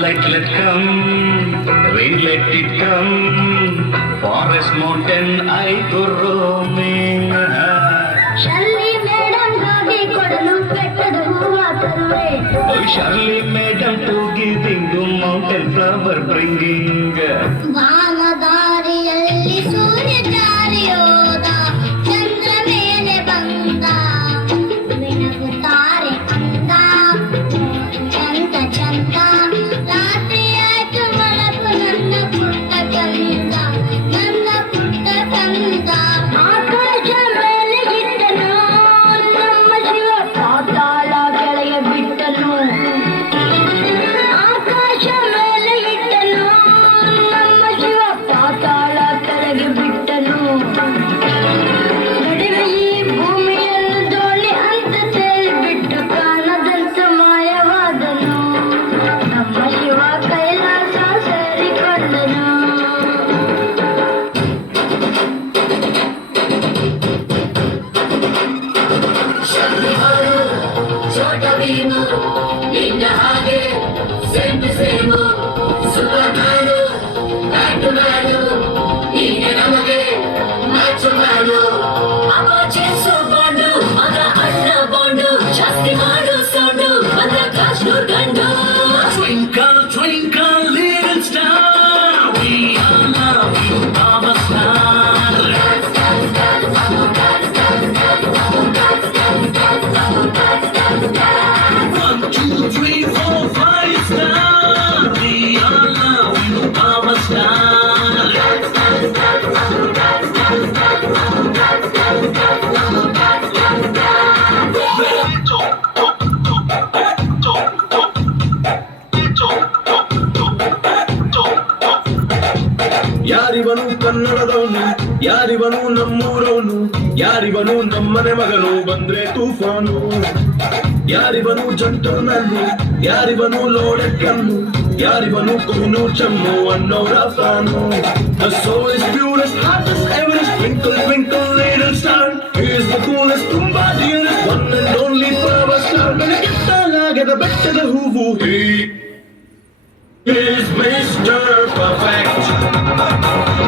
Sunlight let come, rain let it come, forest mountain I go roaming. Shirley madam ಗಾಗಿ ಕೊಡಲು ಬೆಟ್ಟದ ಹೂವ ತರುವೆ. Oh, Shirley madam to giving the mountain flower bringing. ವಾಮದಾರಿಯಲ್ಲಿ ಸೂರ್ಯ ಜಾರಿಯೋದ ಚಂದ್ರ ಮೇಲೆ ಬಂದ ಮಿಣಗುತ್ತಾರೆ ಅಂದ ಚಂದ ಚಂದ ರಾತ್ರಿ ಆಯ್ತು ಮಲಗು ನನ್ನ ಪುಟ್ಟ ಕಂದ ನನ್ನ ಪುಟ್ಟ ಕಂದ ಆಕಾಶ ಮೇಲೆ ಇಟ್ಟನು ನಮ್ಮ ಶಿವ ಪಾತಾಳ ಕೆಳಗೆ ಬಿಟ್ಟನು ಆಕಾಶ ಮೇಲೆ ಇಟ್ಟನು ನಮ್ಮ ಶಿವ ಪಾತಾಳ ಕೆಳಗೆ ಬಿಟ್ಟನು ನಡುವೆ ಈ ಭೂಮಿಯನ್ನು ದೋಣಿ ಅಂತ ತೇಲಿಬಿಟ್ಟು ಕಾಣದಂತ ಮಾಯವಾದನು ನಮ್ಮ ಶಿವ ಕೈಲಾಸ ಸೇರಿಕೊಂಡನು ಚೋಟ ಭೀಮು ನಿನ್ನ ಹಾಗೆ same same super man bat man ನೀನೆ ನಮಗೆ ಮ್ಯಾಚು ಮ್ಯಾನು ಅವ ಜೇಸು ಬಾಂಡು ಮಗ ಅಣ್ಣ ಬಾಂಡು ಜಾಸ್ತಿ ಮಾಡು ಸೌಂಡು ಮಗ ಕಾಶ್ನೂರ್ ಗಂಡು twinkle twinkle little star we are love you power star 1, 2, 3, 4, 5 star. We all love you, our star. ಯಾರಿವನು ಕನ್ನಡದವನು ಯಾರಿವನು ನಮ್ಮೂರವನು ಯಾರಿವನು ನಮ್ಮನೆ ಮಗನು ಬಂದ್ರೆ ತೂಫಾನು ಯಾರಿವನು ಜಂಟಲ್ಮನ್ನು ಯಾರಿವನು ಲೋಡೆಕ್ಕನ್ನು ಯಾರಿವನು ಕೊಹಿನೂರ್ ಜಮ್ಮು ಅನ್ನೋರ fan The soul is purest, hottest, Everest, twinkle, twinkle, little star. He is the coolest, ತುಂಬಾ dearest, one and only power star. ಬೆಳಗಿಟ್ಟಲಾಗದ ಬೆಟ್ಟದ ಹೂವು He is Mr. Perfect.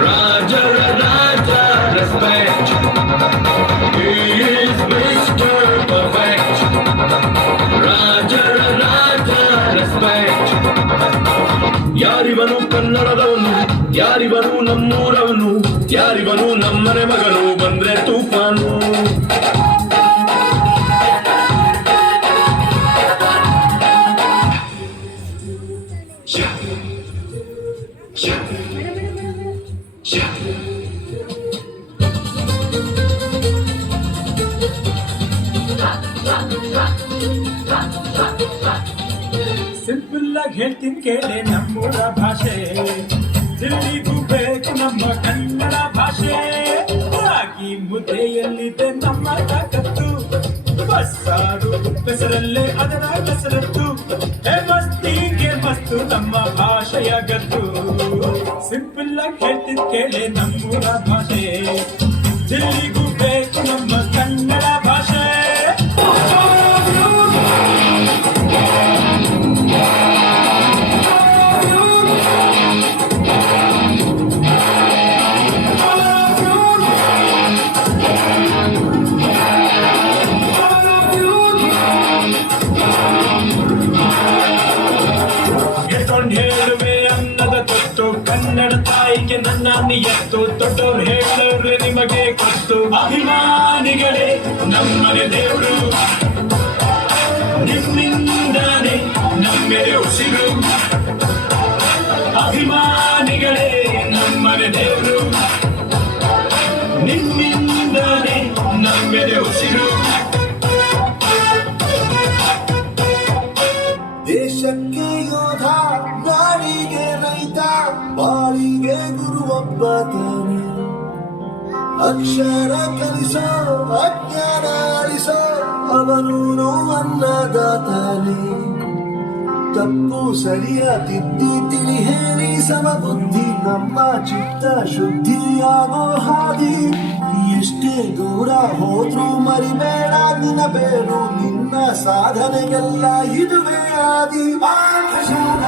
Raja, Raja, respect. He is Mr. Perfect. Raja, Raja, respect. ಯಾರಿವನು ಕನ್ನಡದವನು ಯಾರಿವನು ನಮ್ಮೂರವನು ಯಾರಿವನು ನಮ್ಮನೆ ಮಗನು ಬಂದ್ರೆ ತೂಫಾನು ಸಿಂಪಲ್ ಆಗಿ ಹೇಳ್ತೀನಿ ಕೇಳಿ ನಮ್ಮೂರ ಭಾಷೆ ದಿಲ್ಲಿಗೂ ಬೇಕು ನಮ್ಮ ಕನ್ನಡ ಭಾಷೆ ರಾಗಿ ಮುದ್ದೆಯಲ್ಲಿದೆ ನಮ್ಮ ತಾಕತ್ತು ಬಸ್ಸಾರು ಹೆಸರಲ್ಲೇ ಅದರ ಹೆಸರತ್ತು ಮಸ್ತಿಗೆ ಮಸ್ತು ನಮ್ಮ ಭಾಷೆಯ ಗತ್ತು ಸಿಂಪಲ್ ಆಗಿ ಹೇಳ್ತೀನಿ ಕೇಳಿ ನಮ್ಮೂರ ಭಾಷೆ ದಿಲ್ಲಿಗೂ ಬೇಕು ನಮ್ಮ ಕನ್ನಡ ಭಾಷೆ ಹೇಳುವೆ ಅನ್ನದ ತೊಟ್ಟು ಕನ್ನಡ ತಾಯಿಗೆ ನನ್ನ ನಿಯತ್ತು ದೊಡ್ಡವ್ರು ಹೇಳೋರು ನಿಮಗೆ ಗೊತ್ತು ಅಭಿಮಾನಿಗಳೇ ನಮ್ಮನೆ ದೇವರು ನಿಮ್ಮಿಂದಾನೆ ನಮ್ಮೆದೆ ಉಸಿರು ಅಭಿಮಾನಿಗಳೇ ನಮ್ಮನೆ ದೇವರು ನಿಮ್ಮಿಂದಾನೆ ನಮ್ಮೆದೆ ಉಸಿರು ದೇಶಕ್ಕೆ ಯೋಧ ನಾಡಿಗೆ ರೈತ ಬಾಳಿಗೆ ಗುರುವೊಬ್ಬ ತಾನೆ ಅಕ್ಷರ ಕಲಿಸೋ ಅಜ್ಞಾನ ಅಳಿಸೋ ಅವನೂನು ಅನ್ನದಾತಾನೆ ತಪ್ಪು ಸರಿಯ ತಿದ್ದಿ ತಿಳಿ ಹೇಳಿ ಸಮಬುದ್ಧಿ ನಮ್ಮ ಚಿತ್ತ ಶುದ್ಧಿಯಾಗೋ ಹಾದಿ ಎಷ್ಟೇ ದೂರ ಹೋದ್ರೂ ಮರಿಬೇಡ ನಿನ್ನ ಬೇರು ನಿನ್ನ ಸಾಧನೆಗೆಲ್ಲ ಇದುವೇ ಆದಿ ಪಾಠಶಾಲೆ